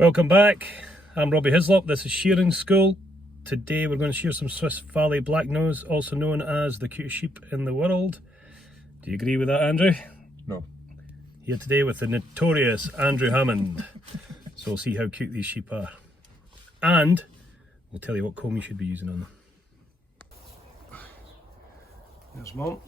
Welcome back. I'm Robbie Hislop. This is Shearing School. Today we're going to shear some Swiss Valais Blacknose, also known as the cutest sheep in the world. Do you agree with that, Andrew? No. Here today with the notorious Andrew Hammond. So we'll see how cute these sheep are. And we'll tell you what comb you should be using on them. There's Mom.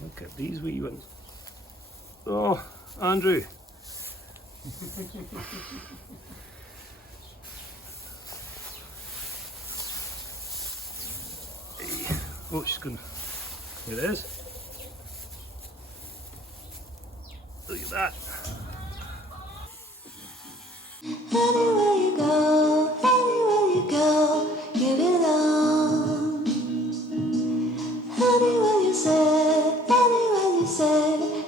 Look at these wee ones. Oh, Andrew. Oh, she's gonna. Here it is. Look at that. Anywhere you go, you belong. Anywhere you say, anywhere.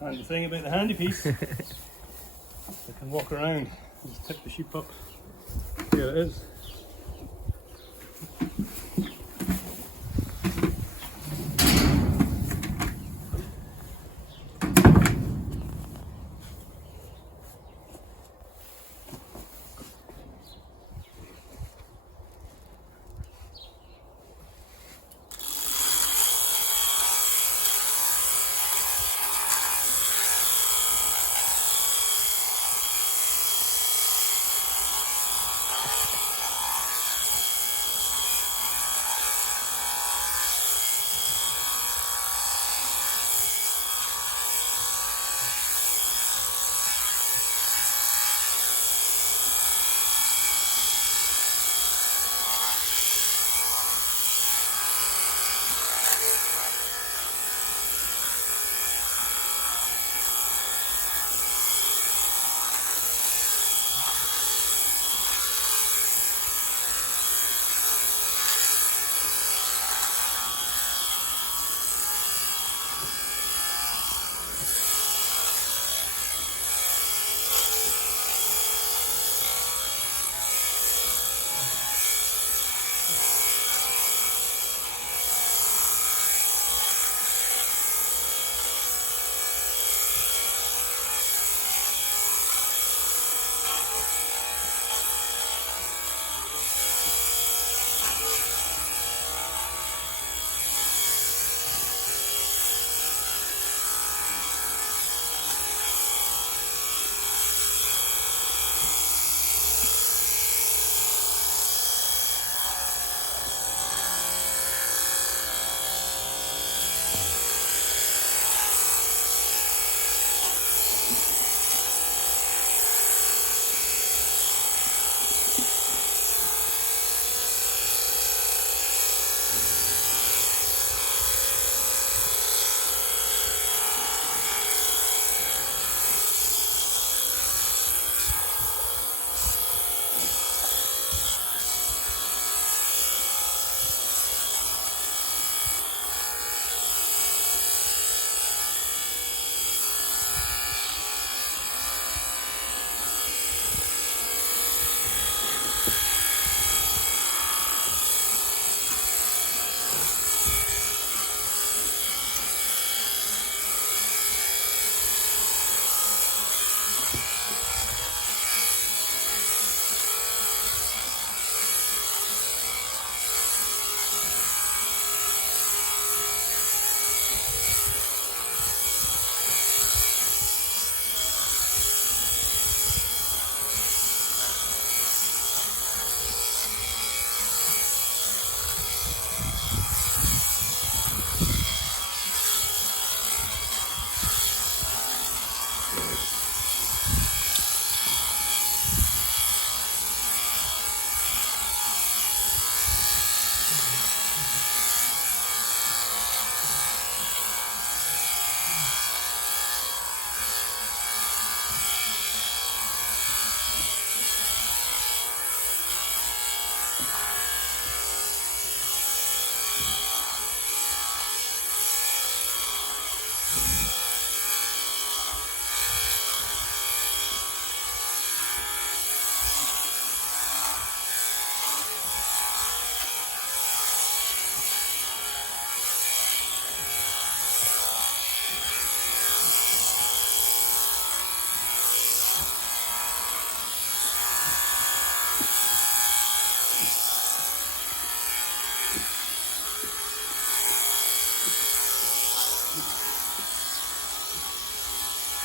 Handy thing about the handy piece, I can walk around and just tip the sheep up. Here it is.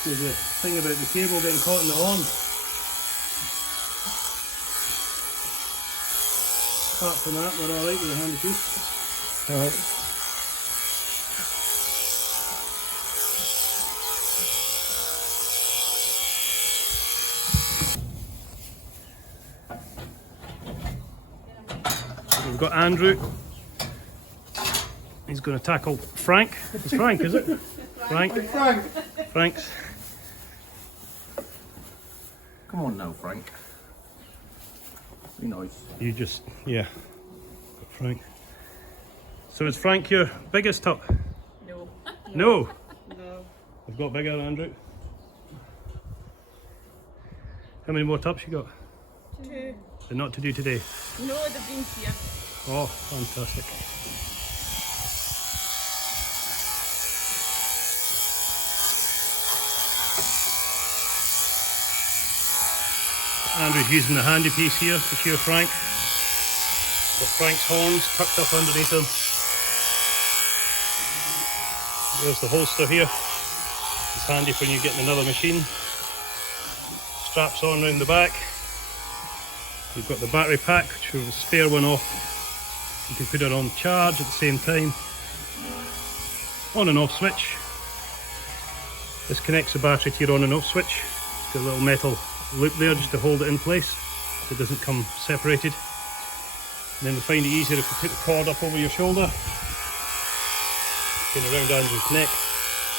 There's a thing about the cable getting caught in the horn. Apart from that, we're alright with the handy piece. Alright. We've got Andrew. He's going to tackle Frank. It's Frank, is it? Frank. Frank's. Come on now, Frank. Be nice. You just, yeah. Frank. So is Frank your biggest top? No. No? No. I've got bigger, Andrew. How many more tops you got? 2. They're not to do today. No, they've been here. Oh, fantastic. Andrew's using the handy piece here to shear Frank. Got Frank's horns tucked up underneath him. There's the holster here. It's handy when you're getting another machine. Straps on round the back. You've got the battery pack, which will spare one off. You can put it on charge at the same time. On and off switch. This connects the battery to your on and off switch. Got a little metal loop there just to hold it in place so it doesn't come separated. And then we find it easier if you put the cord up over your shoulder, going around Andrew's neck.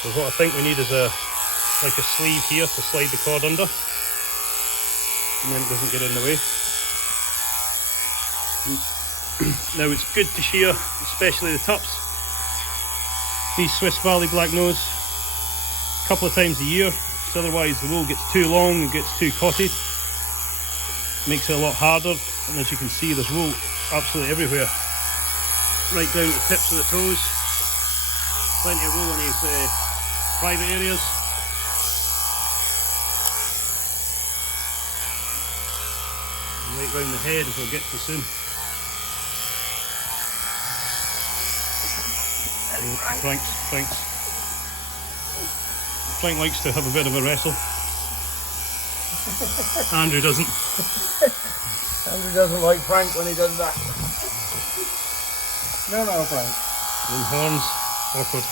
So what I think we need is like a sleeve here to slide the cord under, and then it doesn't get in the way. Now it's good to shear, especially the tops, these Swiss Valley Blacknose, a couple of times a year. Otherwise the wool gets too long and gets too cotty. Makes it a lot harder, and as you can see there's wool absolutely everywhere. Right down to the tips of the toes. Plenty of wool in these private areas. And right round the head, as we'll get to soon. Frank likes to have a bit of a wrestle. Andrew doesn't. Andrew doesn't like Frank when he does that. No, Frank. And horns, awkward.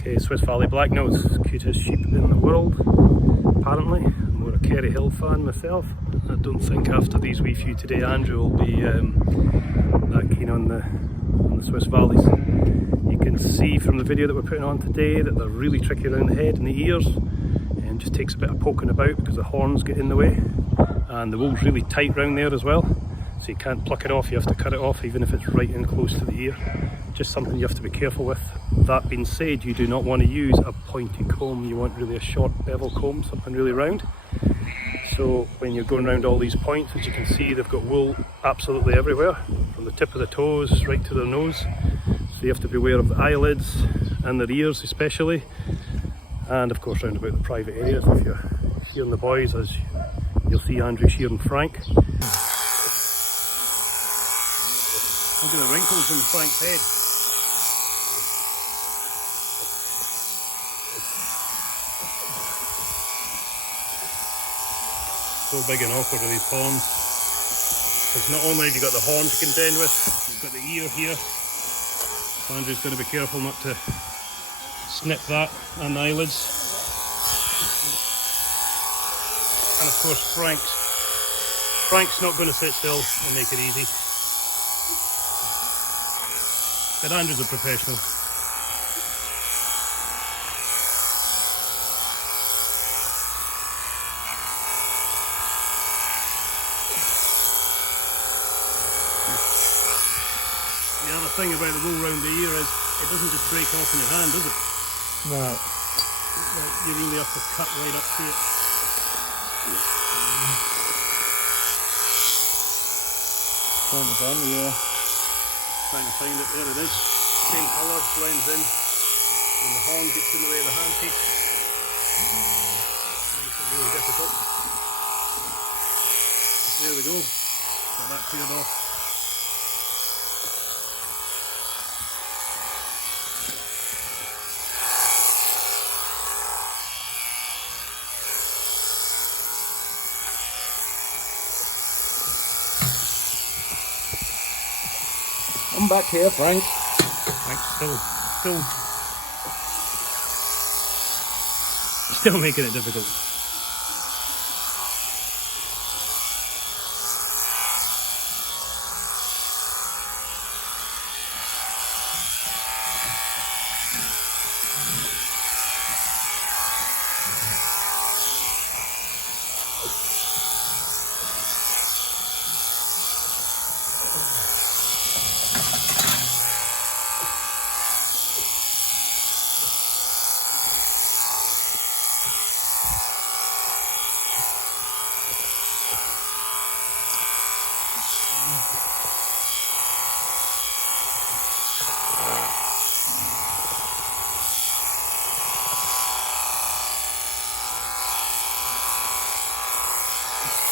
Okay, Swiss Valley Blacknose, cutest sheep in the world, apparently. I'm more a Kerry Hill fan myself. I don't think after these wee few today Andrew will be that keen on the Swiss Valleys. You can see from the video that we're putting on today that they're really tricky around the head and the ears, and just takes a bit of poking about because the horns get in the way, and the wool's really tight round there as well, so you can't pluck it off, you have to cut it off even if it's right in close to the ear. Just something you have to be careful with. That being said, you do not want to use a pointy comb, you want really a short bevel comb, something really round. So when you're going around all these points, as you can see, they've got wool absolutely everywhere, from the tip of the toes right to their nose. So you have to be aware of the eyelids and their ears especially, and of course round about the private areas. If you're shearing the boys, as you'll see Andrew shearing Frank. Look at the wrinkles in Frank's head. So big and awkward with these horns. Because not only have you got the horn to contend with, you've got the ear here. Andrew's going to be careful not to snip that and the eyelids. And of course Frank's not going to sit still and make it easy. But Andrew's a professional. The other thing about the wool round the ear is it doesn't just break off in your hand, does it? No. You really have to cut right up to it. Trying to find the Trying to find it, there it is. Same colour, blends in. And the horn gets in the way of the handpiece. Makes it really difficult. There we go. Got that cleared off. Come back here, Frank. Right, still making it difficult.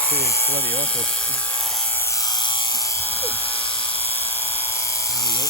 Oh, bloody awful. There we go.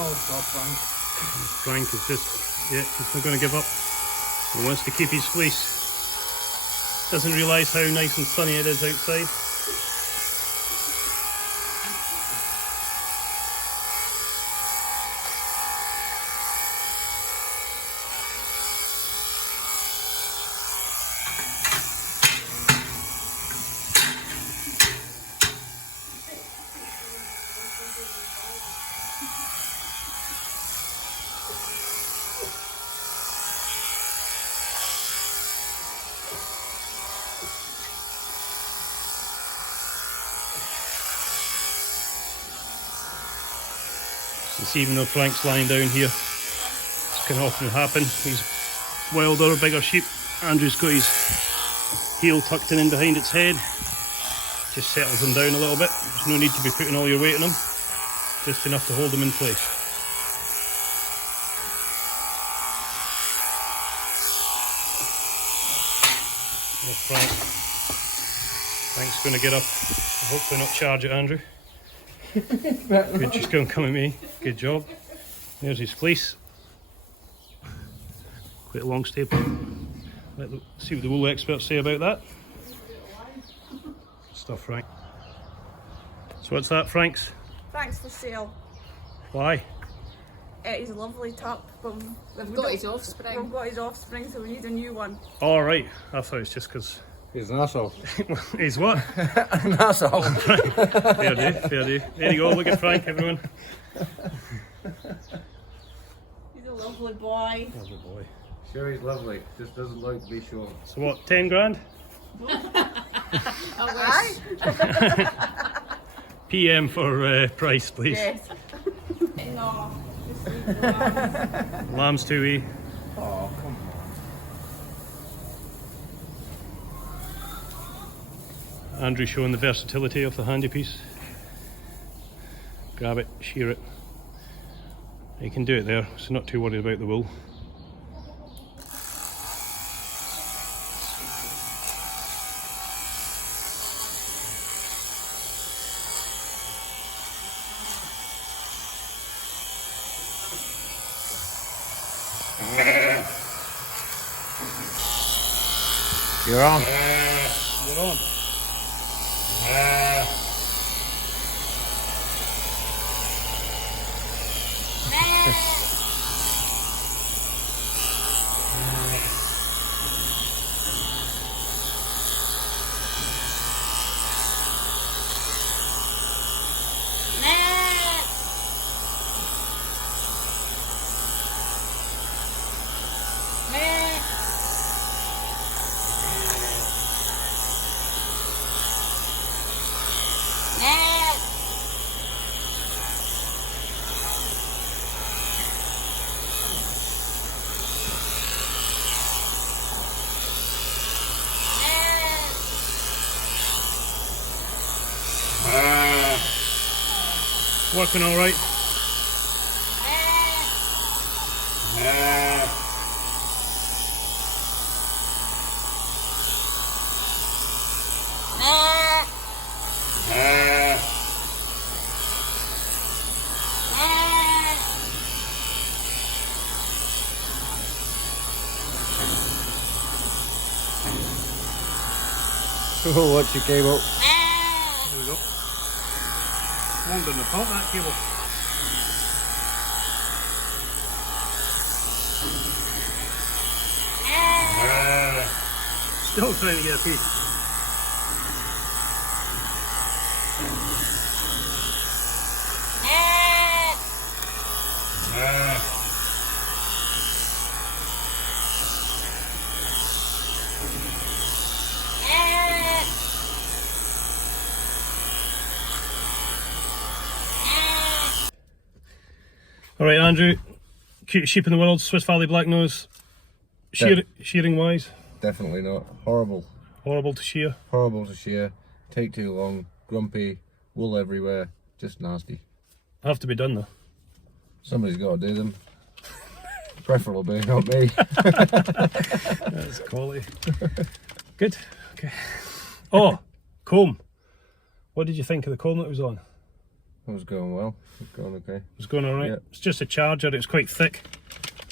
Oh, stop, Frank. Frank is just, yeah, he's not going to give up. He wants to keep his fleece. Doesn't realise how nice and sunny it is outside. This even though Frank's lying down here, this can often happen. These wilder, bigger sheep, Andrew's got his heel tucked in behind its head, just settles them down a little bit. There's no need to be putting all your weight on them, just enough to hold them in place. Well, Frank's going to get up and hopefully not charge at Andrew. Good, just go and come at me. Good job. There's his fleece. Quite a long staple. Let's see what the wool experts say about that. Good stuff, Frank. So what's that, Frank's? Thanks for sale. Why? It is a lovely tup, but We've got his offspring. we've got his offspring, so we need a new one. All right. I thought it was just because. He's an asshole. He's what? An asshole. Fair do, fair do. There you go. Look at Frank, everyone. He's a lovely boy. Lovely boy. Sure, he's lovely. Just doesn't like to be short. So what? 10 grand? Aye. PM for price, please. Yes. No. Just leave the lambs. Lamb's too wee. Oh, come on. Andrew showing the versatility of the handy piece. Grab it, shear it. You can do it there, so not too worried about the wool. You're on. You're on. Working all right. Oh, what's your cable? There we go. Longer than the top, that cable. Still trying to get a piece. All right, Andrew, cutest sheep in the world, Swiss Valley Blacknose. Shearing wise, Definitely not. Horrible. horrible to shear. Horrible to shear. Take too long. Grumpy. Wool everywhere. Just nasty. Have to be done though. Somebody's got to do them. Preferably, not me. That's quality. Good. Okay. Oh, comb. What did you think of the comb that was on? It was going well. It was going okay. It was going all right. Yeah. It's just a charger. It's quite thick.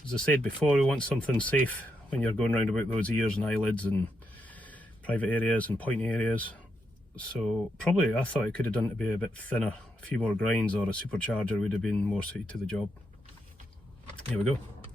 As I said before, we want something safe when you're going round about those ears and eyelids and private areas and pointy areas. So probably I thought it could have done to be a bit thinner. A few more grinds or a supercharger would have been more suited to the job. Here we go.